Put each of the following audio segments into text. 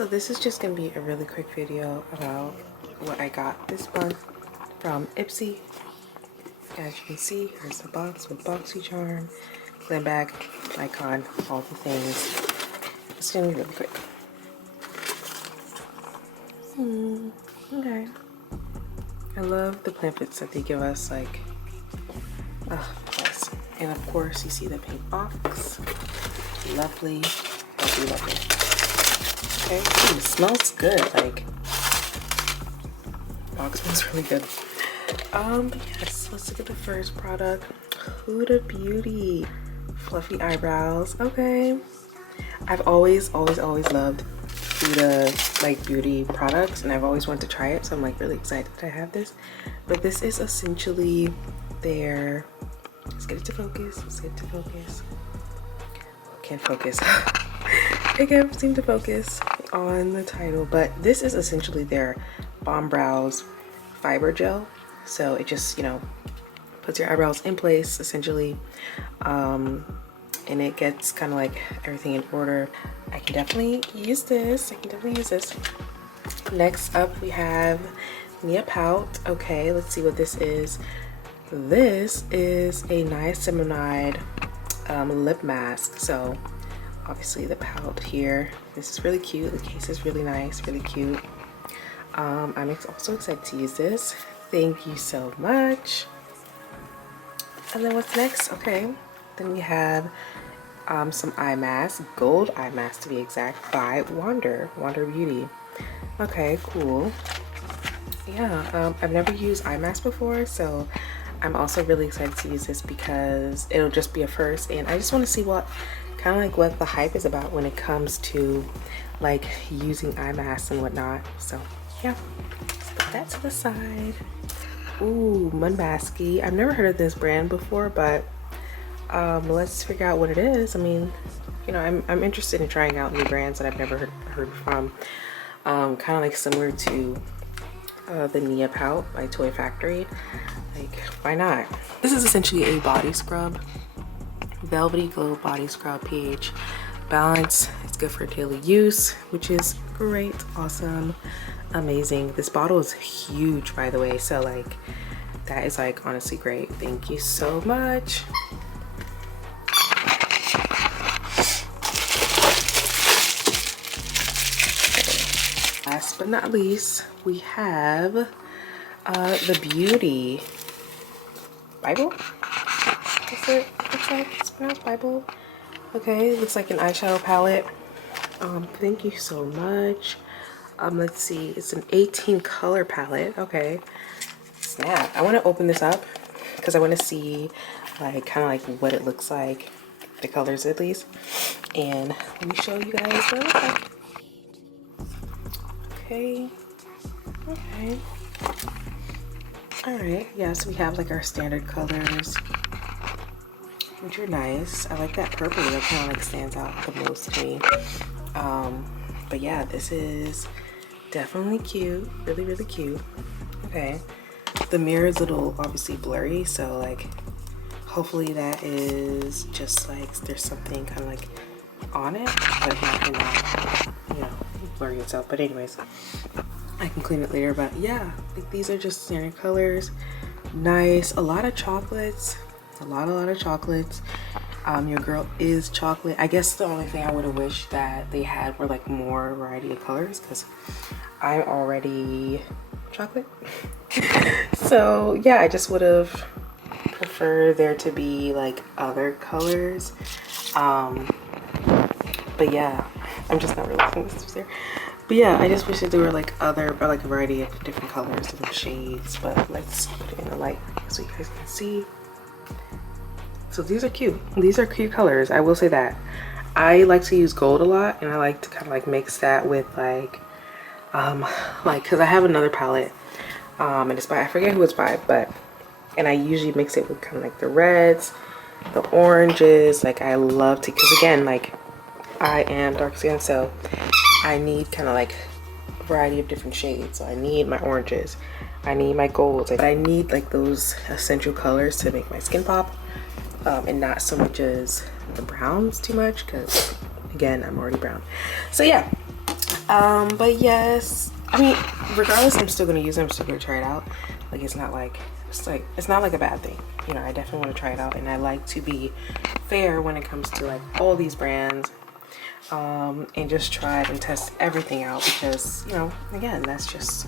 So this is just gonna be a really quick video about what I got this month from Ipsy. As you can see, here's the box with Boxycharm, glam bag, icon, all the things. It's gonna be really quick. Okay. I love the pamphlets that they give us, like, yes. And of course, you see the pink box. Lovely, lovely, lovely. Okay, ooh, it smells good. Like, box smells really good. Yes, let's look at the first product. Huda Beauty fluffy eyebrows. Okay, I've always loved Huda like beauty products, and I've always wanted to try it, so I'm like really excited to have this. But this is essentially their, let's get it to focus. Let's get it to focus. Can't focus. I can't seem to focus on the title, but this is essentially their Bomb Brows Fiber Gel. So it just, you know, puts your eyebrows in place essentially, and it gets kind of like everything in order. I can definitely use this. Next up we have Nia Pout. Okay, let's see what this is. This is a niacinamide lip mask. So obviously the pout here. This is really cute. The case is really nice, really cute. I'm also excited to use this. Thank you so much. And then what's next? Okay, then we have some eye masks, gold eye masks to be exact, by Wander Beauty. Okay, cool. Yeah, I've never used eye masks before, so I'm also really excited to use this because it'll just be a first, and I just want to see what kind of like what the hype is about when it comes to like using eye masks and whatnot. So yeah, let's put that to the side. Ooh, Mudmasky. I've never heard of this brand before, but let's figure out what it is. I mean, you know, I'm interested in trying out new brands that I've never heard from. Kind of like similar to the Nia Pout by Toy Factory. Like, why not? This is essentially a body scrub, velvety glow body scrub, pH balance. It's good for daily use, which is great, awesome, amazing. This bottle is huge, by the way, so like that is like honestly great. Thank you so much. Last but not least, we have the Beauty Bible. What's it? Looks like it's pronounced Bible. Okay, looks like an eyeshadow palette. Thank you so much. Let's see, it's an 18 color palette. Okay, snap. I want to open this up because I want to see like kind of like what it looks like, the colors at least. And let me show you guys what it looks like. Okay. All right, yeah, so we have like our standard colors, which are nice. I like that purple, that kind of like stands out the most to me. But yeah, this is definitely cute, really cute. Okay, the mirror is a little obviously blurry, so like hopefully that is just like there's something kind of like on it, but not, you know, blurry itself. But anyways, I can clean it later. But yeah, like these are just standard colors. Nice, a lot of chocolates, a lot of chocolates. Your girl is chocolate. I guess the only thing I would have wished that they had were like more variety of colors, because I'm already chocolate. So yeah, I just would have preferred there to be like other colors. But yeah, I'm just not realizing this was there. But yeah, I just wish that there were like other, or like a variety of different colors, different shades. But let's put it in the light so you guys can see. So these are cute. These are cute colors, I will say that. I like to use gold a lot, and I like to kind of like mix that with like because I have another palette, and it's by, I forget who it's by, but, and I usually mix it with kind of like the reds, the oranges. Like I love to, because again, like I am dark skinned, so I need kind of like a variety of different shades. So I need my oranges, I need my golds, I need like those essential colors to make my skin pop, and not so much as the browns too much, because again, I'm already brown. So yeah, But yes, I mean, regardless, I'm still gonna use it. I'm still gonna try it out. Like it's not like a bad thing. You know, I definitely want to try it out, and I like to be fair when it comes to like all these brands, and just try and test everything out because, you know, again, it's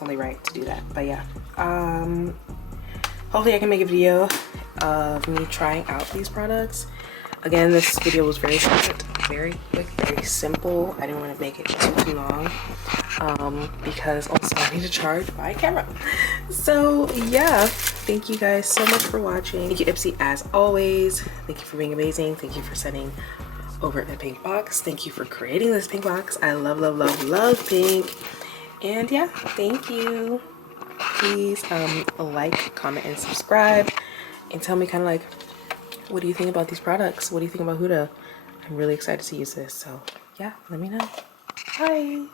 only right to do that. But yeah, hopefully I can make a video of me trying out these products. Again, this video was very short, very quick, very simple. I didn't want to make it too long, because also I need to charge my camera. So yeah, thank you guys so much for watching. Thank you, Ipsy, as always. Thank you for being amazing. Thank you for sending over a pink box. Thank you for creating this pink box. I love, love, love, love pink. And yeah, thank you. Please like, comment, and subscribe, and tell me kind of like, what do you think about these products? What do you think about Huda? I'm really excited to use this. So yeah, let me know. Bye.